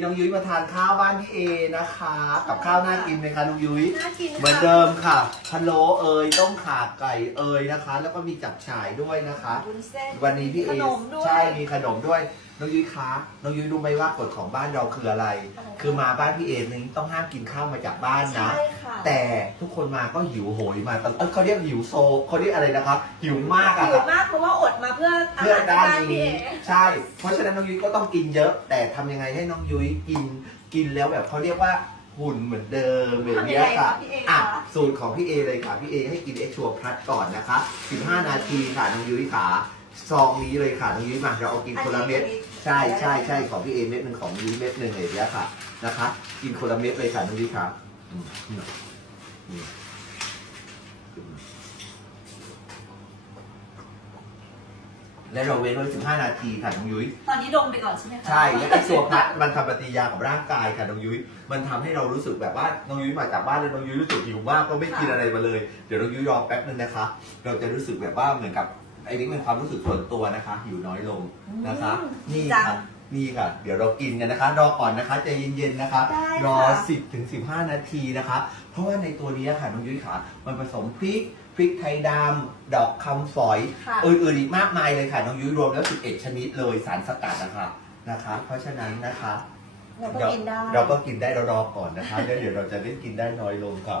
น้องยุ้ยมาทานข้าวบ้านพี่เอนะคะ กับข้าวน่ากินไหมคะน้องยุ้ยน่ากินเหมือนเดิมค่ะพะโล้เอยต้มข่าไก่เอยนะคะ แล้วก็มีจับฉ่ายด้วยนะคะ วุ้นเส้นวันนี้พี่เอขนมด้วย ใช่มีขนมด้วย น้องยุ้ยคะน้องยุ้ยรู้ไหมว่ากฎของบ้านเราคืออะไร คือมาบ้านพี่เอนี้ต้องห้ามกินข้าวมาจากบ้านนะ ใช่ค่ะแต่ทุกคนมาก็หิวโหยมาตลอดเอ้ยเขาเรียกหิวโซเขาเรียกอะไรนะครับ หิวมากอะหิควรับ มากเพราะว่าอดมาเพื่ออาเพื่อหารที่ด้านบ้านพี่นี้เอ๋ใช่ เพราะฉะนั้นน้องยุ้ยก็ต้องกินเยอะ แต่ทำยังไงให้น้องยุ้ยกินกินแล้วแบบเขาเรียกว่าหุ่นเหมือนเดิมแบบเนี้ยค่ะอะสูตรของพี่เอเลยค่ะพี่เอให้กินเอ็กชัวพลัสก่อนนะคะ 15 นาทีค่ะน้องยุ้ยขา ซองนี้เลยค่ะน้องยุ้ยมาเราเอากินคนละเม็ด ใช่ใช่ใช่ของพี่เอเม็ดหนึ่งของยุ้ยเม็ดหนึ่งเลยเนี้ยค่ะนะคะ กินคนละเม็ดเลยค่ะน้องยุ้ยครับอืมอืมอืมและเราเว้นไว้15 นาทีค่ะน้องยุ้ย ตอนนี้ดมไปก่อนใช่ไหมคะใช่ แล้วไอ้ตัวพลัดมันทำปฏิกิริยากับร่างกายค่ะน้องยุ้ย มันทำให้เรารู้สึกแบบว่าน้องยุ้ยมาจากบ้านเลยน้องยุ้ยรู้สึกหิวมากก็ไม่กินอะไรมาเลย เดี๋ยวน้องยุ้ยรอแป๊บนึงนะคะ เราจะรู้สึกแบบว่าเหมือนกับ ไอ้นี่เป็นความรู้สึกส่วนตัวนะคะหิวน้อยลงนะคะ นี่ค่ะนี่ค่ะ เดี๋ยวเรากินกันนะคะ รอก่อนนะคะใจเย็นๆนะคะ ได้รอค่ะ10ถึง15 นาทีนะคะ เพราะว่าในตัวนี้ค่ะน้องยุ้ยค่ะมันผสมพริกพริกไทยดำดอกคำฝอย ค่ะ อื่นๆอีกมากมายเลยค่ะน้องยุ้ยรวมแล้ว 11 ชนิดเลยสารสกัดนะคะนะคะ เพราะฉะนั้นนะคะเราก็กินได้ เราก็กินได้เรารอก่อนนะคะแล้วเดี๋ยวเราจะได้กินได้น้อยลงค่ะ